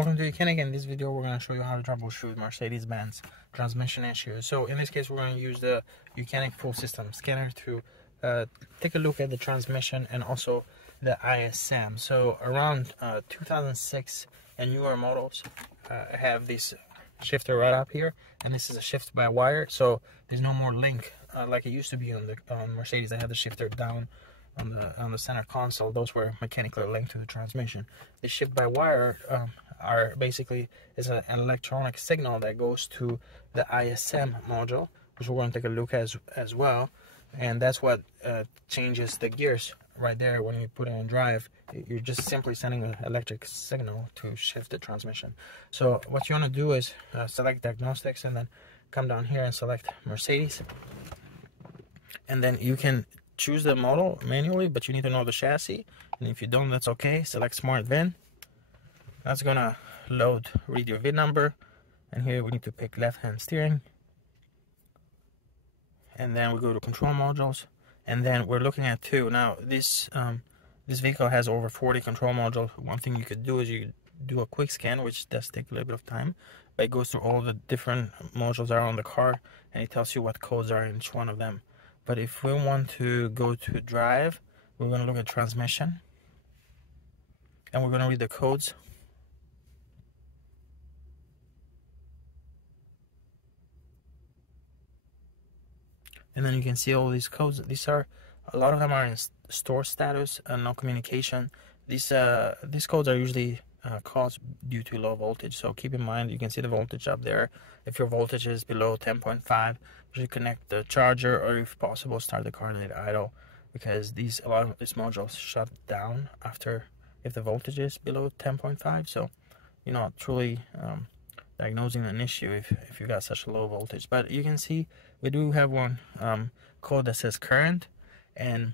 Welcome to YOUCANIC. In this video, we're going to show you how to troubleshoot Mercedes-Benz transmission issues. So in this case, we're going to use the YOUCANIC Pro System Scanner to take a look at the transmission and also the ISM. So around 2006 and newer models have this shifter right up here, and this is a shift by wire. So there's no more link like it used to be on Mercedes. They had the shifter down on the center console. Those were mechanically linked to the transmission. The shift by wire are basically is an electronic signal that goes to the ISM module, which we're going to take a look at as well, and that's what changes the gears right there. When you put it in drive, you're just simply sending an electric signal to shift the transmission. So what you want to do is select Diagnostics and then come down here and select Mercedes, and then you can choose the model manually, but you need to know the chassis, and if you don't, that's okay. Select Smart VIN. That's gonna read your VIN number, and here we need to pick left-hand steering, and then we go to control modules, and then we're looking at two. Now this vehicle has over 40 control modules. One thing you could do is you do a quick scan, which does take a little bit of time, but it goes through all the different modules that are on the car, and it tells you what codes are in each one of them. But if we want to go to drive, we're going to look at transmission, and we're going to read the codes. And then you can see all these codes. A lot of them are in store status and no communication. These codes are usually caused due to low voltage. So keep in mind, you can see the voltage up there. If your voltage is below 10.5, you should connect the charger, or if possible, start the car at idle, because a lot of these modules shut down if the voltage is below 10.5. So you're not truly diagnosing an issue if you got such a low voltage. But you can see we do have one code that says current, and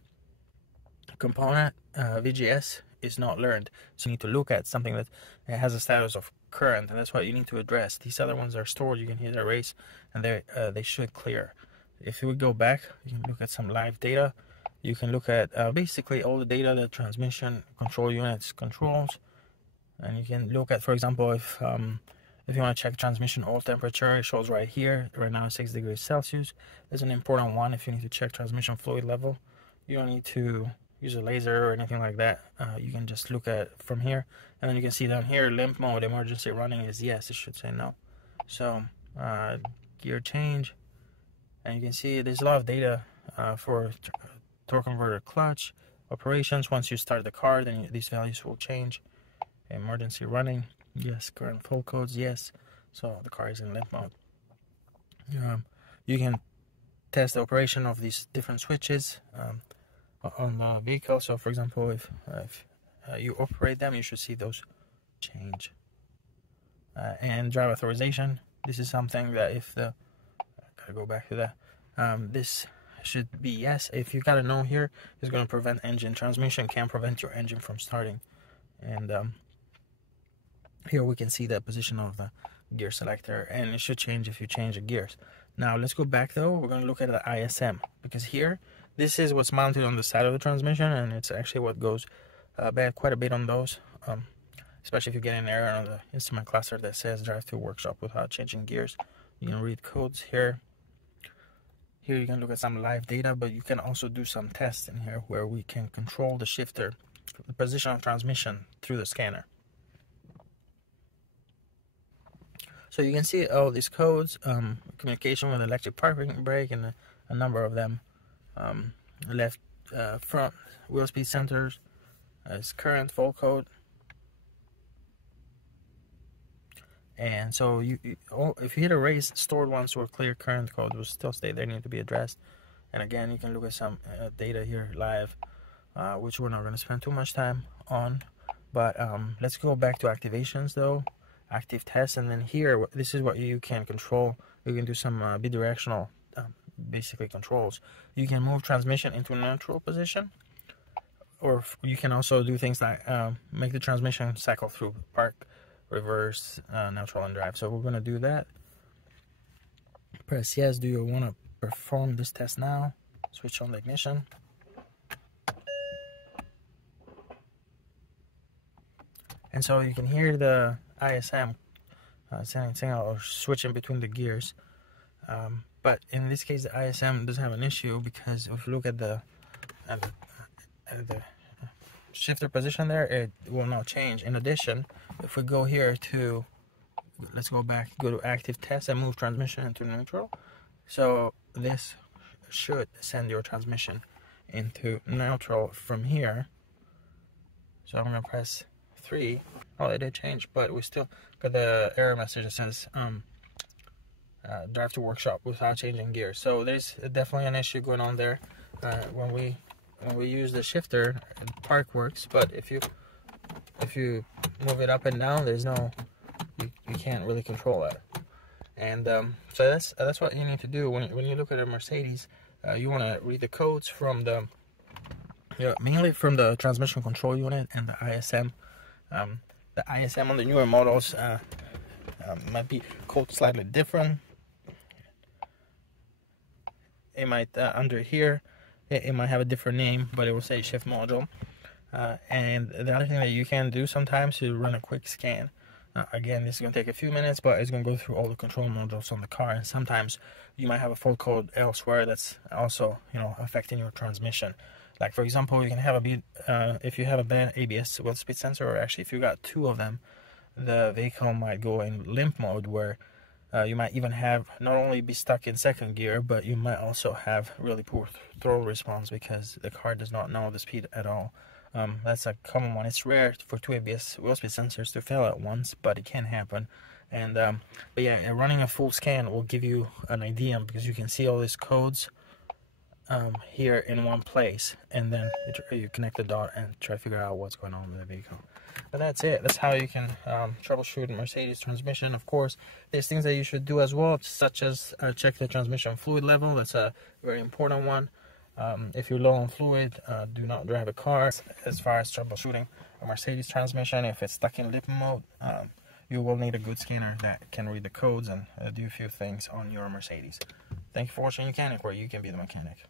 component VGS is not learned. So you need to look at something that has a status of current, and that's what you need to address. These other ones are stored. You can hit erase, and they should clear. If we go back, you can look at some live data. You can look at basically all the data that transmission control units controls, and you can look at, for example, if you want to check transmission oil temperature, it shows right here. Right now 6 degrees Celsius. There's an important one if you need to check transmission fluid level. You don't need to use a laser or anything like that. You can just look at from here, and then you can see down here, limp mode, emergency running is yes. It should say no. So gear change, and you can see there's a lot of data for torque converter, clutch operations. Once you start the car, then these values will change. Emergency running, yes. Current full codes, yes. So the car is in limp mode. You can test the operation of these different switches on the vehicle. So for example, if you operate them, you should see those change. And drive authorization, this is something that gotta go back to that, this should be yes. If you got a no here, it's going to prevent engine. Transmission can prevent your engine from starting. And here we can see the position of the gear selector, and it should change if you change the gears. Now let's go back though. We're going to look at the ISM, because here this is what's mounted on the side of the transmission, and it's actually what goes bad quite a bit on those, especially if you get an error on the instrument cluster that says drive to workshop without changing gears. You can read codes here. Here you can look at some live data, but you can also do some tests in here where we can control the shifter, the position of transmission through the scanner. So you can see all these codes, communication with electric parking brake, and a number of them. Left front wheel speed sensors is current full code, and so if you hit erase, stored ones or clear current code will still stay there, need to be addressed. And again, you can look at some data here live, which we're not going to spend too much time on. But let's go back to activations though, active tests, and then here this is what you can control. You can do some bidirectional basically controls. You can move transmission into neutral position, or you can also do things like make the transmission cycle through park, reverse, neutral, and drive. So we're going to do that. Press yes. Do you want to perform this test now? Switch on the ignition. And so you can hear the ISM sending signal or switching between the gears. But in this case, the ISM doesn't have an issue, because if you look at the shifter position there, it will not change. In addition, if we go here to, let's go back, go to active test and move transmission into neutral. So this should send your transmission into neutral from here. So I'm gonna press 3. Oh, it did change, but we still got the error message that says drive to workshop without changing gears. So there's definitely an issue going on there. When we use the shifter, park works, but if you move it up and down, there's no, you can't really control it. And so that's what you need to do when you look at a Mercedes. You want to read the codes from the mainly from the transmission control unit and the ISM. The ISM on the newer models might be coded slightly different. It might under here it might have a different name, but it will say shift module. And the other thing that you can do sometimes is run a quick scan. Again, this is going to take a few minutes, but it's going to go through all the control modules on the car, and sometimes you might have a fault code elsewhere that's also, you know, affecting your transmission. Like for example, you can have a bit if you have a bad ABS wheel speed sensor, or actually if you got 2 of them, the vehicle might go in limp mode, where you might even have not only be stuck in second gear, but you might also have really poor throttle response because the car does not know the speed at all. That's a common one. It's rare for 2 ABS wheel speed sensors to fail at once, but it can happen. And but yeah, running a full scan will give you an idea, because you can see all these codes here in one place, and then you connect the dot and try to figure out what's going on with the vehicle. But that's it. That's how you can troubleshoot a Mercedes transmission. Of course, there's things that you should do as well, such as check the transmission fluid level. That's a very important one. If you're low on fluid, do not drive a car. As far as troubleshooting a Mercedes transmission, if it's stuck in limp mode, you will need a good scanner that can read the codes and do a few things on your Mercedes. Thank you for watching YOUCANIC, where you can be the mechanic.